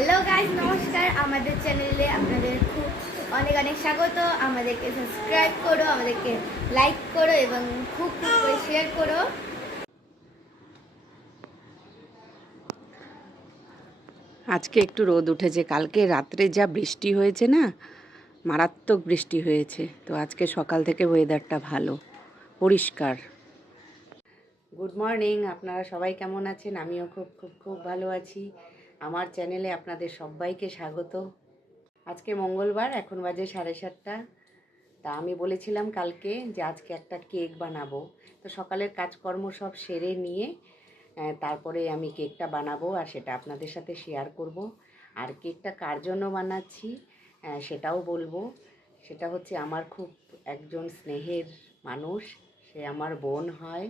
Hello guys, নমস্কার। আমাদের চ্যানেলে আপনাদের খুব অনেক অনেক স্বাগত। আমাদেরকে সাবস্ক্রাইব করো, আমাদেরকে লাইক করো এবং খুব খুব করে শেয়ার করো। আজকে একটু রোদ উঠেছে, কালকে রাত্রে যা বৃষ্টি হয়েছে না, মারাত্মক বৃষ্টি হয়েছে। তো আজকে সকাল থেকে ওয়েদারটা ভালো, পরিষ্কার। গুড মর্নিং, আপনারা সবাই কেমন আছেন? আমিও খুব খুব খুব ভালো আছি। আমার চ্যানেলে আপনাদের সবাইকে স্বাগত। আজকে মঙ্গলবার, এখন বাজে 7:30। তা আমি বলেছিলাম কালকে যে আজকে একটা কেক বানাবো। তো সকালের কাজকর্ম সব সেরে নিয়ে তারপরে আমি কেকটা বানাবো আর সেটা আপনাদের সাথে শেয়ার করব। আর কেকটা কার জন্য বানাচ্ছি সেটাও বলবো। সেটা হচ্ছে আমার খুব একজন স্নেহের মানুষ, সে আমার বোন হয়।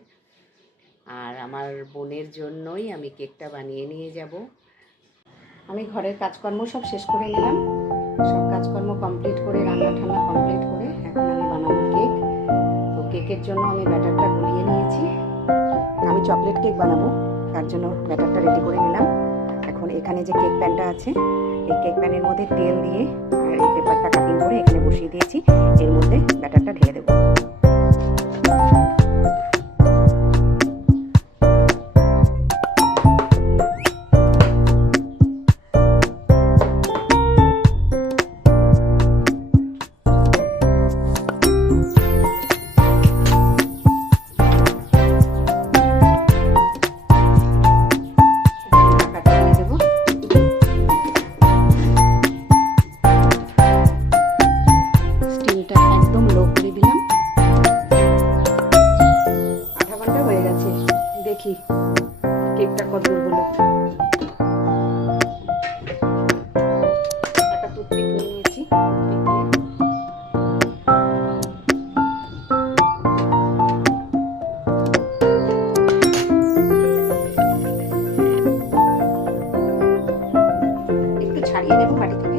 আর আমার বোনের জন্যই আমি কেকটা বানিয়ে নিয়ে যাব। আমি ঘরের কাজকর্ম সব শেষ করে নিলাম, সব কাজকর্ম কমপ্লিট করে, রান্না ঠান্না কমপ্লিট করে এখন আমি বানাবো কেক। তো কেকের জন্য আমি ব্যাটারটা গুলিয়ে নিয়েছি। আমি চকলেট কেক বানাবো, তার জন্য ব্যাটারটা রেডি করে নিলাম। এখন এখানে যে কেক প্যানটা আছে, এই কেক প্যানের মধ্যে তেল দিয়ে আর এই পেপারটা কাটিং করে এখানে বসিয়ে দিয়েছি। এর মধ্যে ব্যাটারটা ঢেলে দেবো। দেখি কেকটা কত দূর হলো। একটা টুথপিক নিয়ে নিয়েছি, একটু ছাড়িয়ে নেবো বাড়ি থেকে।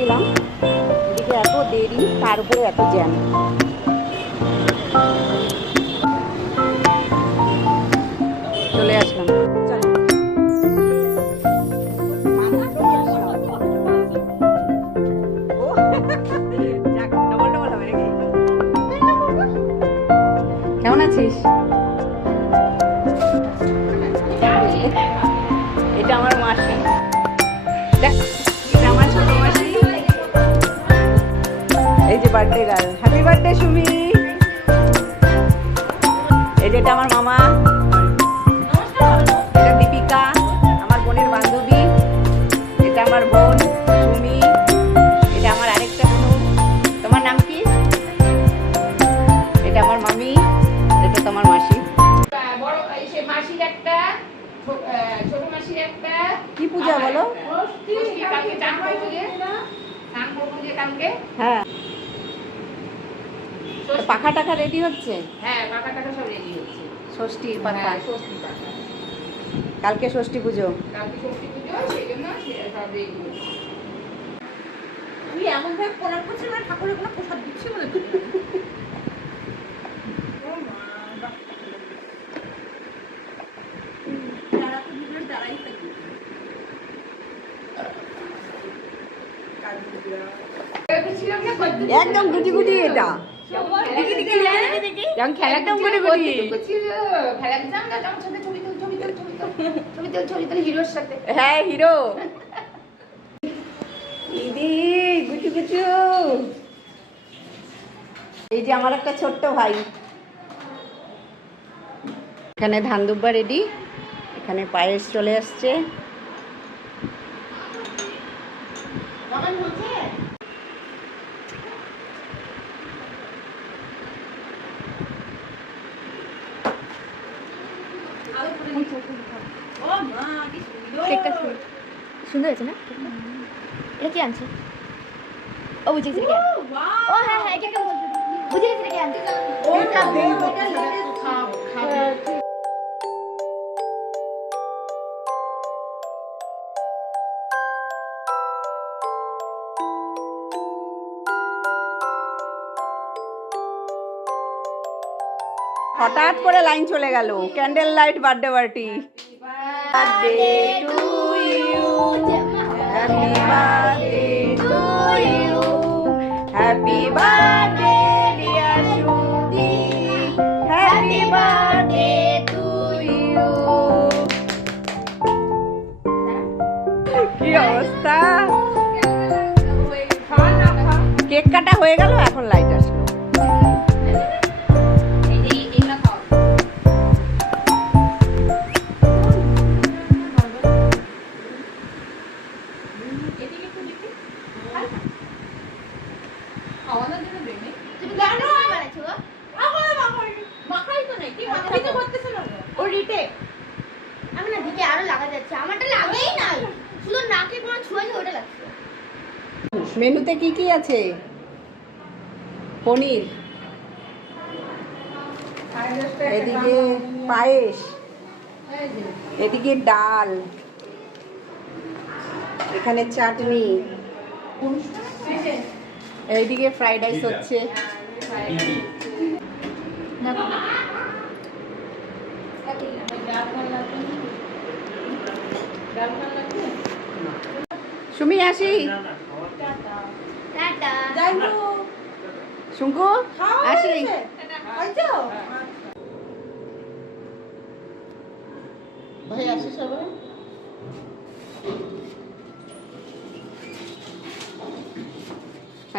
দিলাম, এদিকে এত দেরি, তার উপরে এত জ্যাম। চলে আসলাম। কেমন আছিস? এটা আমার মাসি, দেখ এটা আমার ছোট মাসি, এই যে birthday girl, happy birthday Sumi. এই যেটা আমার মামা, এটা দীপিকা আমার বোনের বান্ধবী, এটা আমার বোন সুমি, এটা আমার আরেকটা বোন। তোমার নাম কি? এটা আমার মামি, এটা তোমার মাসি। বড় সে মাসির একটা ছোট মাসির একটা কি পূজা বলো? কালকে চান করবো যে চান করবো যে কালকে। হ্যাঁ, তো পাখা টাকা রেডি হচ্ছে, হ্যাঁ পাকা টাকা সব রেডি হচ্ছে। ষষ্ঠীর পাখা। হ্যাঁ, ষষ্ঠী পাকা। কালকে ষষ্ঠী পুজো। কালকে ষষ্ঠী পুজো, সেই জন্য সব রেডি হচ্ছে। তুই এমন ভাবে প্রণাম করছিস মানে ঠাকুরের কোনো প্রসাদ দিচ্ছি বলে দাঁড়াই থাকি একদম গুটি গুটি এটা। যখন খেলা একদম গুটি গুটি। ছিল খেলা দিতাম না, তখন সাথে ছবি তুল হিরোর সাথে। হ্যাঁ, হিরো। দিদি গুচু গুচু। এই যে আমার একটা ছোট্ট ভাই। এখানে ধান দুব্বা রেডি, এখানে পায়েস চলে আসছে। ও মা কি সুন্দর কেকটা সুন্দর হয়েছে না? এটা কি আনছে? ও বুঝে গেছি, ও হ্যাঁ হ্যাঁ, এটা বুঝে গেছি, এটা কি আনছে? ওটা দেই ওটা লাগে খাবে। হঠাৎ করে লাইন চলে গেল, candle light birthday party. Birthday to you, happy birthday to you, happy birthday dear Sudi, happy birthday to you. কি অবস্থা! কেক কাটা হয়ে গেল, এখন লাইট আসলো। তুমি জানো কি বানাইছো গো? মাখাই তো নাই কি মাখাই তো করতেছ না ও রিটে আমি না দিকে আরো লাগা যাচ্ছে, আমারটা লাগেই নাই, শুধু নাকে কোনো ছুঁয়ে ওটা লাগছে। মেনুতে কি কি আছে? পনির, এদিকে পায়েস, এদিকে ডাল, এখানে চাটনি, এইদিকে ফ্রাইড রাইস হচ্ছে। সুমি আসি, টাটা। যাইবো শুঙ্কু খাওয়া আসি। হয়েছে আইছো ভাই আসে সবাই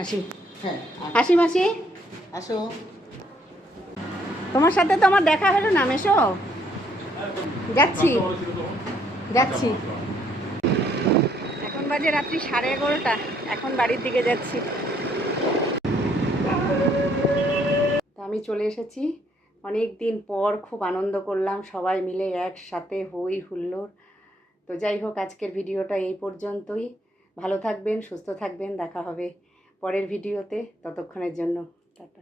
আসি, হ্যাঁ আসি মাসি। আসো তোমার সাথে তো আমার দেখা হলো না, মেশো। যাচ্ছি যাচ্ছি, এখন বাজে রাত্রি 11:30, এখন বাড়ির দিকে যাচ্ছি। তো আমি চলে এসেছি, অনেক দিন পর খুব আনন্দ করলাম সবাই মিলে একসাথে, হই হুল্লোড়। তো যাই হোক, আজকের ভিডিওটা এই পর্যন্তই। ভালো থাকবেন, সুস্থ থাকবেন, দেখা হবে পরের ভিডিওতে। ততক্ষণের জন্য টাটা।